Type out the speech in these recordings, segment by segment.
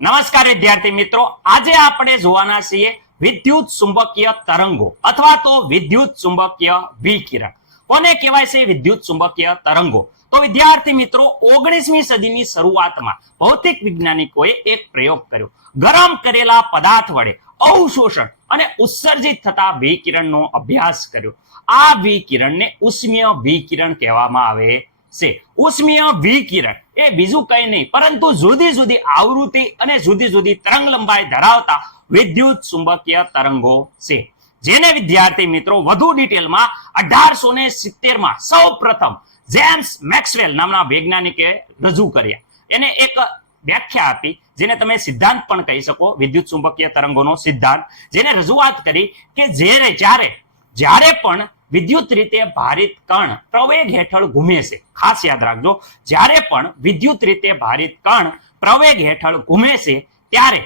નમસ્કાર વિદ્યાર્થી મિત્રો. આજે આપણે જોવાના છીએ વિદ્યુત ચુંબકીય તરંગો અથવા તો વિદ્યુત ચુંબકીય વિકિરણ. કોને કહેવાય છે વિદ્યુત ચુંબકીય તરંગો? તો વિદ્યાર્થી મિત્રો, ઓગણીસમી સદીની શરૂઆતમાં ભૌતિક વૈજ્ઞાનિકોએ એક પ્રયોગ કર્યો. ગરમ કરેલા પદાર્થ વડે અવશોષણ અને ઉત્સર્જિત થતા વિકિરણનો અભ્યાસ કર્યો. આ વિકિરણને ઉષ્મીય વિકિરણ કહેવામાં આવે છે. ઉષ્મીય વિકિરણ એ બીજું કંઈ નહીં. પરંતુ જુદી જુદી આવૃત્તિ અને જુદી જુદી તરંગ લંબાઈ ધરાવતા વિદ્યુત ચુંબકીય તરંગો છે. જેને વિદ્યાર્થી મિત્રો વધુ ડિટેલમાં અઢારસો ને સિત્તેરમાં સૌ પ્રથમ જેમ્સ મેક્સવેલ નામના વૈજ્ઞાનિકે રજૂ કર્યા. એને એક વ્યાખ્યા આપી, જેને તમે સિદ્ધાંત પણ કહી શકો, વિદ્યુત ચુંબકીય તરંગોનો સિદ્ધાંત. જેને રજૂઆત કરી કે જ્યારે જ્યારે જ્યારે પણ વિદ્યુત રીતે ભારિત કણ પ્રવેગ હેઠળ ઘૂમે છે. ખાસ યાદ રાખજો, જ્યારે પણ વિદ્યુત રીતે ભારિત કણ પ્રવેગ હેઠળ ઘૂમે છે, ત્યારે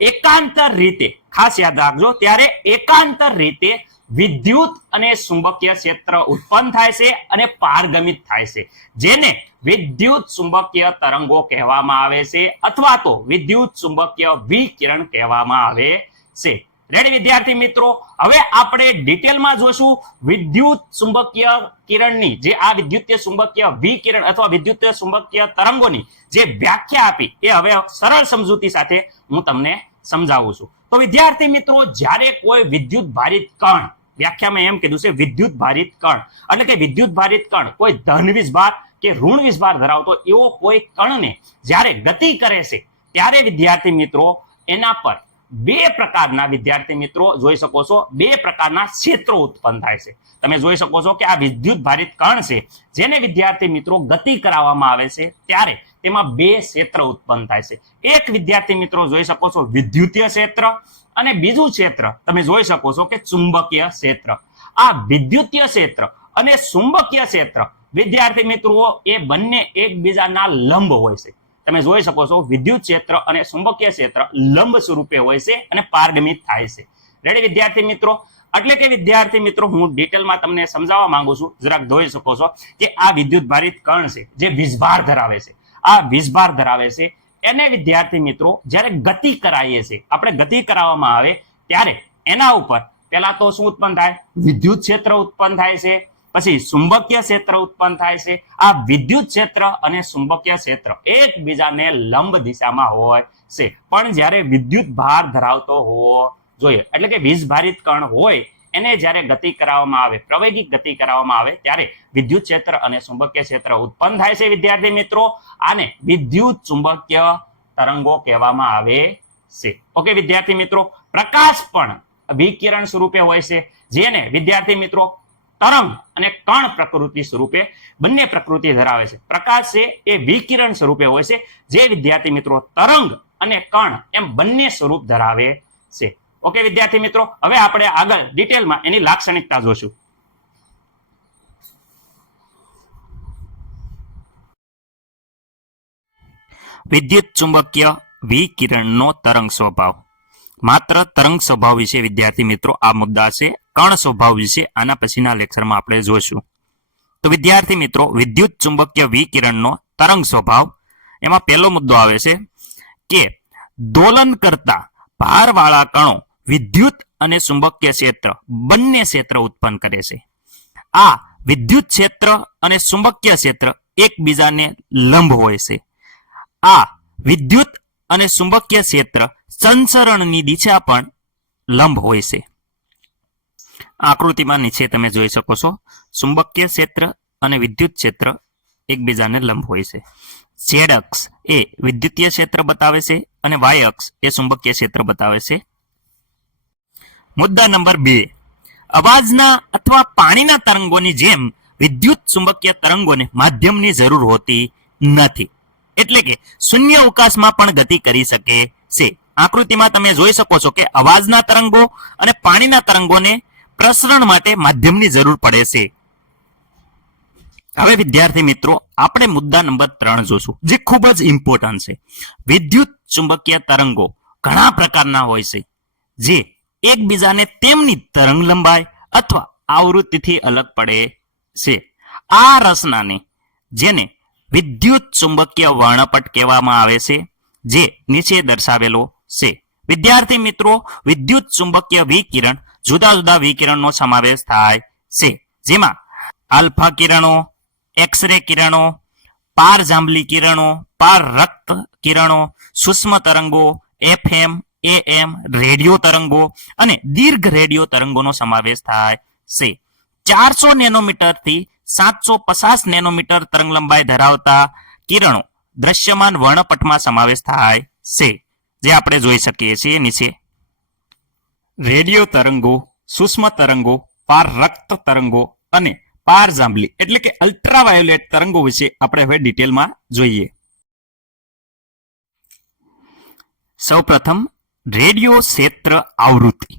એકાંતર રીતે, ખાસ યાદ રાખજો, ત્યારે એકાંતર રીતે વિદ્યુત અને ચુંબકીય ક્ષેત્ર ઉત્પન્ન થાય છે અને પારગમિત થાય છે. જેને વિદ્યુત ચુંબકીય તરંગો કહેવામાં આવે છે અથવા તો વિદ્યુત ચુંબકીય વિકિરણ કહેવામાં આવે છે. રેડી વિદ્યાર્થી મિત્રો? હવે આપણે ડિટેલમાં જોશું વિદ્યુત ચુંબકીય કિરણની, જે આ વિદ્યુતીય ચુંબકીય વિકિરણ અથવા વિદ્યુતીય ચુંબકીય તરંગોની જે વ્યાખ્યા આપી, એ હવે સરળ સમજૂતી સાથે હું તમને સમજાવું છું. તો વિદ્યાર્થી મિત્રો, જ્યારે કોઈ વિદ્યુત ભારિત કણ, વ્યાખ્યામાં એમ કીધું છે વિદ્યુત ભારિત કણ, એટલે કે વિદ્યુત ભારિત કણ, કોઈ ધન વિસ્ભાર કે ઋણ વિસ્ભાર ધરાવતો એવો કોઈ કણને જ્યારે ગતિ કરે છે, ત્યારે વિદ્યાર્થી મિત્રો, એના પર બે પ્રકારના વિદ્યાર્થી મિત્રો જોઈ શકો છો. બે પ્રકારના ક્ષેત્રો ઉત્પન્ન થાય છે. તમે જોઈ શકો છો કે આ વિદ્યુત ભારિત કણ છે, જેને વિદ્યાર્થી મિત્રો ગતિ કરાવવામાં આવે છે, ત્યારે તેમાં બે ક્ષેત્ર ઉત્પન્ન થાય છે. એક વિદ્યાર્થી મિત્રો જોઈ શકો છો વિદ્યુતીય ક્ષેત્ર અને બીજું ક્ષેત્ર. તમે જોઈ શકો છો કે ચુંબકીય ક્ષેત્ર. આ વિદ્યુતીય ક્ષેત્ર અને ચુંબકીય ક્ષેત્ર વિદ્યાર્થી મિત્રો, એ બંને એકબીજાના લંબ હોય છે. તમે જોઈ શકો છો, વિદ્યુત ક્ષેત્ર અને ચુંબકીય ક્ષેત્ર લંબ સ્વરૂપે હોય છે અને પારગમિત થાય છે. રેડી વિદ્યાર્થી મિત્રો? એટલે કે વિદ્યાર્થી મિત્રો, હું ડિટેલમાં તમને સમજાવવા માંગુ છું. જરાક જોઈ શકો છો કે આ વિદ્યુત ભારિત કણ છે, જે વીજભાર ધરાવે છે. આ વીજભાર ધરાવે છે. એને વિદ્યાર્થી મિત્રો, જ્યારે ગતિ કરાવીએ છીએ આપણે ગતિ કરાવવામાં આવે, ત્યારે એના ઉપર, પહેલા તો શું ઉત્પન્ન થાય? વિદ્યુત ક્ષેત્ર ઉત્પન્ન થાય છે. પછી ચુંબકીય ક્ષેત્ર ઉત્પન્ન થાય છે. આ વિદ્યુત ક્ષેત્ર અને ચુંબકીય ક્ષેત્ર એકબીજાને લંબ દિશામાં હોય છે. પણ જ્યારે વિદ્યુત ભાર ધરાવતો હોવો જોઈએ, એટલે કે વીજભારિત કણ હોય, એને જ્યારે ગતિ કરાવવામાં આવે, પ્રવેગિક ગતિ કરાવવામાં આવે, ત્યારે વિદ્યુત ક્ષેત્ર અને ચુંબકીય ક્ષેત્ર ઉત્પન્ન થાય છે, વિદ્યાર્થી મિત્રો. આને વિદ્યુત ચુંબકીય તરંગો કહેવામાં આવે છે. ઓકે વિદ્યાર્થી મિત્રો. પ્રકાશ પણ વિકિરણ સ્વરૂપે હોય છે. જેને વિદ્યાર્થી મિત્રો તરંગ અને કણ પ્રકૃતિ સ્વરૂપે બંને પ્રકૃતિ ધરાવે છે. પ્રકાશ છે એ વિકિરણ સ્વરૂપે હોય છે. જે વિદ્યાર્થી મિત્રો તરંગ અને કણ એમ બંને સ્વરૂપ ધરાવે છે. ઓકે વિદ્યાર્થી મિત્રો, હવે આપણે આગળ ડિટેલમાં એની લાક્ષણિકતા જોશું. વિદ્યુત ચુંબકીય વિકિરણનો તરંગ સ્વભાવ. માત્ર તરંગ સ્વભાવ વિશે વિદ્યાર્થી મિત્રો આ મુદ્દા છે. કણ સ્વભાવ વિશે આના પછીના લેક્ચરમાં આપણે જોઈશું. તો વિદ્યાર્થી મિત્રો, વિદ્યુત ચુંબકીય વિકિરણનો તરંગ સ્વભાવ. એમાં પહેલો મુદ્દો આવે છે કે દોલન કરતા ભારવાળા કણો વિદ્યુત અને ચુંબકીય ક્ષેત્ર, બંને ક્ષેત્ર ઉત્પન્ન કરે છે. આ વિદ્યુત ક્ષેત્ર અને ચુંબકીય ક્ષેત્ર એકબીજાને લંબ હોય છે. આ વિદ્યુત અને ચુંબકીય ક્ષેત્ર સંચરણની દિશા પણ લંબ હોય છે. આકૃતિમાં નીચે તમે જોઈ શકો છો. ચુંબકીય ક્ષેત્ર અને વિદ્યુત ક્ષેત્ર એકબીજાને લંબ હોય છે. ઝેડ અક્ષ એ વિદ્યુતીય ક્ષેત્ર બતાવે છે અને વાય અક્ષ એ ચુંબકીય ક્ષેત્ર બતાવે છે. મુદ્દા નંબર બે. અવાજના અથવા પાણીના તરંગોની જેમ વિદ્યુત ચુંબકીય તરંગોને માધ્યમની જરૂર હોતી નથી. એટલે કે શૂન્ય અવકાશમાં પણ ગતિ કરી શકે છે. આકૃતિમાં તમે જોઈ શકો છો કે અવાજના તરંગો અને પાણીના તરંગોને પ્રસરણ માટે માધ્યમની જરૂર પડે છે. હવે વિદ્યાર્થી મિત્રો, આપણે મુદ્દા નંબર ત્રણ જોશું, જે ખૂબ જ ઇમ્પોર્ટન્ટ છે. વિદ્યુત ચુંબકીય તરંગો ઘણા પ્રકારના હોય છે, જે એકબીજાને તેમની તરંગ લંબાઈ અથવા આવૃત્તિથી અલગ પડે છે. આ રચનાને, જેને વિદ્યુત ચુંબકીય વર્ણપટ કહેવામાં આવે છે, જે નીચે દર્શાવેલો છે. વિદ્યાર્થી મિત્રો, વિદ્યુત ચુંબકીય વિકિરણ જુદા જુદા વિકિરણનો સમાવેશ થાય છે. જેમાં આલ્ફા કિરણો, એક્સરે કિરણો, પાર જાંબલી કિરણો, પાર રક્ત કિરણો, સૂક્ષ્મ તરંગો, એફએમ, એએમ, રેડિયો તરંગો અને દીર્ઘ રેડિયો તરંગોનો સમાવેશ થાય છે. ચારસો નેનોમીટરથી સાતસો પચાસ નેનોમીટર તરંગ લંબાઈ ધરાવતા કિરણો દ્રશ્યમાન વર્ણપટમાં સમાવેશ થાય છે. જે આપણે જોઈ શકીએ છીએ નીચે. રેડિયો તરંગો, સૂક્ષ્મ તરંગો, પાર રક્ત તરંગો અને પાર જાંબલી એટલે કે અલ્ટ્રાવાયોલેટ તરંગો વિશે આપણે હવે ડિટેલમાં જોઈએ. સૌપ્રથમ, રેડિયો ક્ષેત્ર આવૃત્તિ,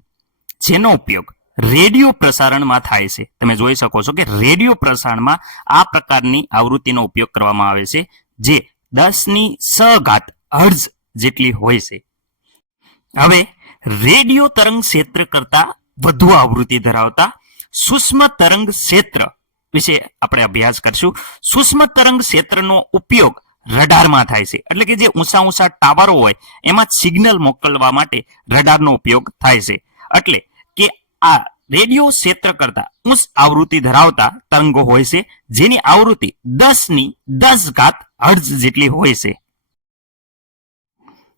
જેનો ઉપયોગ રેડિયો પ્રસારણમાં થાય છે. તમે જોઈ શકો છો કે રેડિયો પ્રસારણમાં આ પ્રકારની આવૃત્તિનો ઉપયોગ કરવામાં આવે છે, જે દસની સઘાત હર્ઝ જેટલી હોય છે. હવે રેડિયો તરંગ ક્ષેત્ર કરતા વધુ આવૃત્તિ ધરાવતા સૂક્ષ્મ તરંગ ક્ષેત્ર વિશે આપણે અભ્યાસ કરશું. સૂક્ષ્મ તરંગ ક્ષેત્રનો ઉપયોગ રડારમાં થાય છે. એટલે કે જે ઊંચા ઊંચા ટાવરો હોય, એમાં સિગ્નલ મોકલવા માટે રડારનો ઉપયોગ થાય છે. એટલે કે આ રેડિયો ક્ષેત્ર કરતા ઉચ્ચ આવૃત્તિ ધરાવતા તરંગો હોય છે, જેની આવૃત્તિ દસની દસ ઘાત હર્જ જેટલી હોય છે.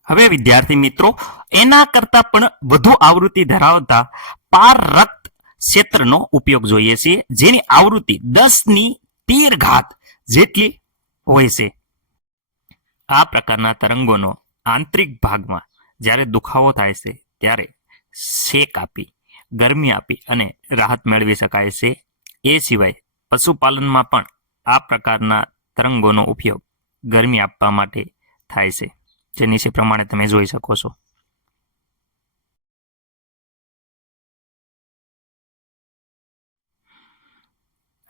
હવે વિદ્યાર્થી મિત્રો, એના કરતા પણ વધુ આવૃત્તિ ધરાવતા પાર રક્ત ક્ષેત્રનો ઉપયોગ જોઈએ છે જેની આવૃત્તિ દસની તેર ઘાત જેટલી હોય છે. આ પ્રકારના તરંગોનો આંતરિક ભાગમાં જ્યારે દુખાવો થાય છે, ત્યારે શેક આપી, ગરમી આપી અને રાહત મેળવી શકાય છે. એ સિવાય પશુપાલનમાં પણ આ પ્રકારના તરંગોનો ઉપયોગ ગરમી આપવા માટે થાય છે. જે નીચે પ્રમાણે તમે જોઈ શકો છો.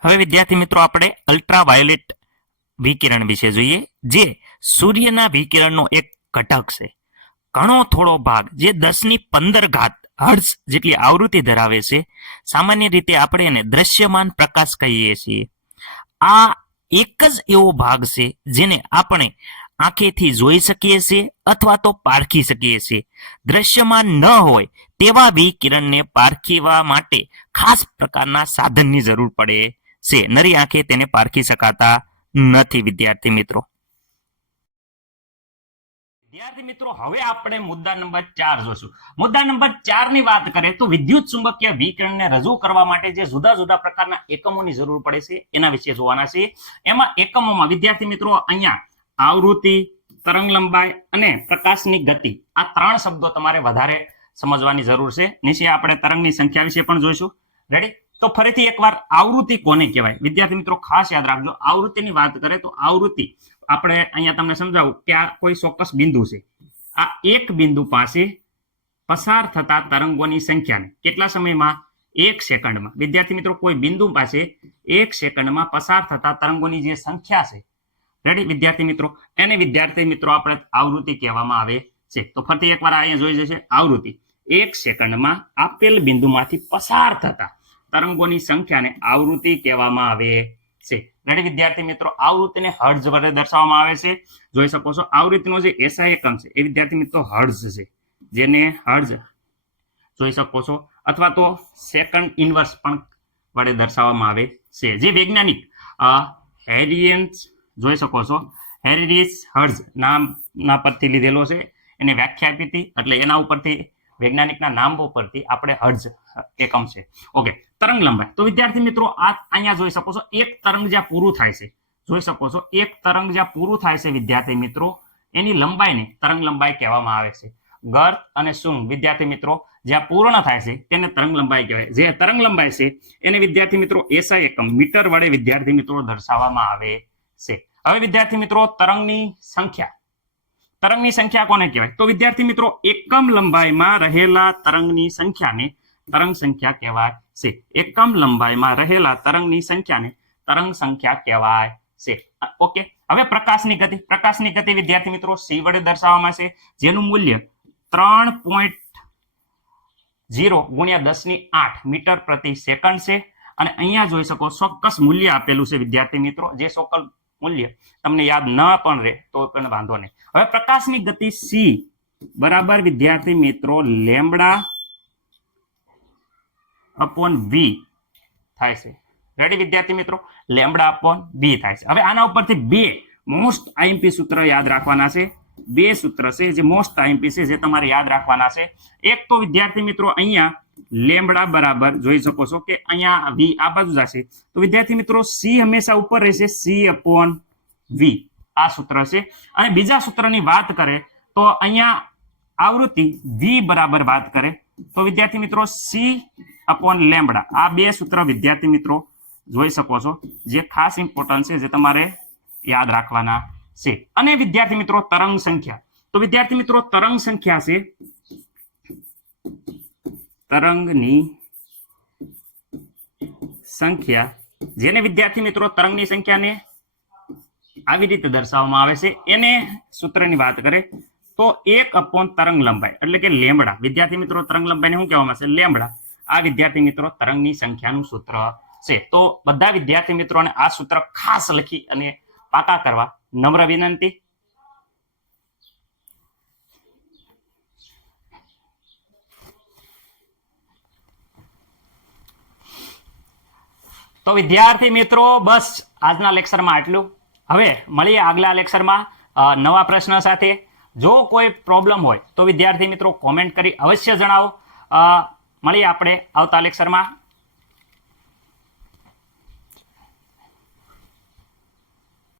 હવે વિદ્યાર્થી મિત્રો, આપણે અલ્ટ્રાવાયોલેટ વિકિરણ વિશે જોઈએ, જે સૂર્યના વિકિરણનો એક ઘટક છે. ઘણો થોડો ભાગ, જે દસની પંદર ઘાત હર્ષ જેટલી આવૃત્તિ ધરાવે છે, સામાન્ય રીતે આપણે એને દ્રશ્યમાન પ્રકાશ કહીએ છીએ. આ એક જ એવો ભાગ છે જેને આપણે આંખેથી જોઈ શકીએ છીએ અથવા તો પારખી શકીએ છીએ. દ્રશ્યમાન ન હોય તેવા વિકિરણને પારખીવા માટે ખાસ પ્રકારના સાધનની જરૂર પડે છે. નરી આંખે તેને પારખી શકાતા નથી, વિદ્યાર્થી મિત્રો. વિદ્યાર્થી મિત્રો, હવે આપણે મુદ્દા નંબર ચાર જોશું. મુદ્દા નંબર ચારની વાત કરીએ તો વિદ્યુત ચુંબકીય વિકિરણને રજૂ કરવા માટે જે જુદા જુદા પ્રકારના એકમોની જરૂર પડે છે એના વિશે જોવાના છે. એમાં એકમોમાં વિદ્યાર્થી મિત્રો, અહીંયા આવૃત્તિ, તરંગ લંબાઈ અને પ્રકાશની ગતિ. આ ત્રણ શબ્દો તમારે વધારે સમજવાની જરૂર છે. નીચે આપણે તરંગની સંખ્યા વિશે પણ જોઈશું. રેડી તો ફરીથી એકવાર આવૃત્તિ કોને કહેવાય? વિદ્યાર્થી મિત્રો, ખાસ યાદ રાખજો, આવૃત્તિની વાત કરે તો આવૃત્તિ. આપણે અહીંયા તમને સમજાવું કે આ કોઈ ચોક્કસ બિંદુ છે. આ એક બિંદુ પાસે પસાર થતા તરંગોની સંખ્યાને કેટલા સમયમાં? એક સેકન્ડમાં. વિદ્યાર્થી મિત્રો, કોઈ બિંદુ પાસે એક સેકન્ડમાં પસાર થતા તરંગોની જે સંખ્યા છે રેડી વિદ્યાર્થી મિત્રો? એને વિદ્યાર્થી મિત્રો આપણે આવૃત્તિ કહેવામાં આવે છે. તો ફરીથી એકવાર અહીંયા જોઈ જશે. આવૃત્તિ. એક સેકન્ડમાં આપેલ બિંદુમાંથી પસાર થતા તરંગોની સંખ્યાને આવૃત્તિ કહેવામાં આવે છે. રેડી વિદ્યાર્થી મિત્રો? આવૃત્તિને હર્ઝ વડે દર્શાવવામાં આવે છે. જોઈ શકો છો, આવૃત્તિનો જે એસઆઈ એકમ છે, એ વિદ્યાર્થી મિત્રો હર્ઝ છે. જેને હર્ઝ જોઈ શકો છો. અથવા તો સેકન્ડ ઇન્વર્સ પણ વડે દર્શાવવામાં આવે છે. જે વૈજ્ઞાનિક હેરિયન્સ જોઈ શકો છો. હેરિસ હર્ઝ નામના પરથી લીધેલો છે. એને વ્યાખ્યા આપી હતી. એટલે એના ઉપરથી, વૈજ્ઞાનિકના નામ ઉપરથી આપણે હર્ઝ એકમ છે. ઓકે તરંગ લંબાઈ. તો વિદ્યાર્થી મિત્રો, આ અહીંયા જોઈ શકો છો. એક તરંગ જ્યાં પૂરું થાય છે. જોઈ શકો છો. એક તરંગ જ્યાં પૂરું થાય છે વિદ્યાર્થી મિત્રો, એની લંબાઈને તરંગ લંબાઈ કહેવામાં આવે છે. ગર્ત અને સુંગ વિદ્યાર્થી મિત્રો, જ્યાં પૂર્ણ થાય છે, તેને તરંગ લંબાઈ કહેવાય. જે તરંગ લંબાઈ છે, એને વિદ્યાર્થી મિત્રો એસઆઈ એકમ, મીટર વડે વિદ્યાર્થી મિત્રો દર્શાવવામાં આવે છે. હવે વિદ્યાર્થી મિત્રો, તરંગની સંખ્યા. તરંગની સંખ્યા કોને કહેવાય? તો વિદ્યાર્થી મિત્રો, એકમ લંબાઈમાં રહેલા તરંગની સંખ્યાને તરંગ સંખ્યા કહેવાય છે. એકમ લંબાઈમાં રહેલા તરંગની સંખ્યાને તરંગ સંખ્યા કહેવાય છે. ઓકે? હવે પ્રકાશની ગતિ. પ્રકાશની ગતિ વિદ્યાર્થી મિત્રો સી વડે દર્શાવવામાં છે. જેનું મૂલ્ય ત્રણ પોઈન્ટ ઝીરો ગુણ્યા દસની આઠ મીટર પ્રતિ સેકન્ડ છે. અને અહીંયા જોઈ શકો ચોક્કસ મૂલ્ય આપેલું છે વિદ્યાર્થી મિત્રો. જે ચોક્કસ મૂલ્ય. તમને યાદ ન પણ રહે, તો પણ વાંધો નહીં. હવે પ્રકાશની ગતિ સી બરાબર, વિદ્યાર્થી મિત્રો લેમડા અપોન વી થાય છે. રેડી વિદ્યાર્થી મિત્રો? લેમડા અપોન બી થાય છે. હવે આના ઉપરથી બે મોસ્ટ આઈએમપી સૂત્ર યાદ રાખવાના છે. બે સૂત્ર છે જે મોસ્ટ આઈએમપી છે, જે તમારે યાદ રાખવાના છે. એક તો વિદ્યાર્થી મિત્રો, અહીંયા લેમડા બરાબર જોઈ શકો છો કે અહીંયા વી આ બાજુ જશે. તો વિદ્યાર્થી મિત્રો, સી હંમેશા ઉપર રહેશે, સી અપોન વી. આ સૂત્ર છે. અને બીજા સૂત્રની વાત કરે તો અહીંયા આવૃત્તિ વી બરાબર વાત કરે. તો વિદ્યાર્થી મિત્રો, સી અપોન લેમડા. આ બે સૂત્ર વિદ્યાર્થી મિત્રો જોઈ શકો છો, જે ખાસ ઇમ્પોર્ટન્ટ છે, જે તમારે યાદ રાખવાના છે. અને વિદ્યાર્થી મિત્રો, તરંગ સંખ્યા. તો વિદ્યાર્થી મિત્રો, તરંગ સંખ્યા છે તરંગની સંખ્યા, જેને વિદ્યાર્થી મિત્રો તરંગની સંખ્યાને આવી રીતે દર્શાવવામાં આવે છે, એને સૂત્રની વાત કરે તો એક અપોન તરંગ લંબાઈ, એટલે કે લેમડા વિદ્યાર્થી મિત્રો, તરંગ લંબાઈને શું કહેવામાં આવે છે લેમડા આ વિદ્યાર્થી મિત્રો તરંગની સંખ્યાનું સૂત્ર છે. તો બધા વિદ્યાર્થી મિત્રોને આ સૂત્ર ખાસ લખી અને પાકા કરવા નમ્ર વિનંતી. તો વિદ્યાર્થી મિત્રો, બસ આજના લેક્ચરમાં આટલું. હવે મળીએ આગલા લેક્ચરમાં નવા પ્રશ્ન સાથે. જો કોઈ પ્રોબ્લેમ હોય તો વિદ્યાર્થી મિત્રો કોમેન્ટ કરી અવશ્ય જણાવો. મળીએ આપણે આવતા લેક્ચરમાં.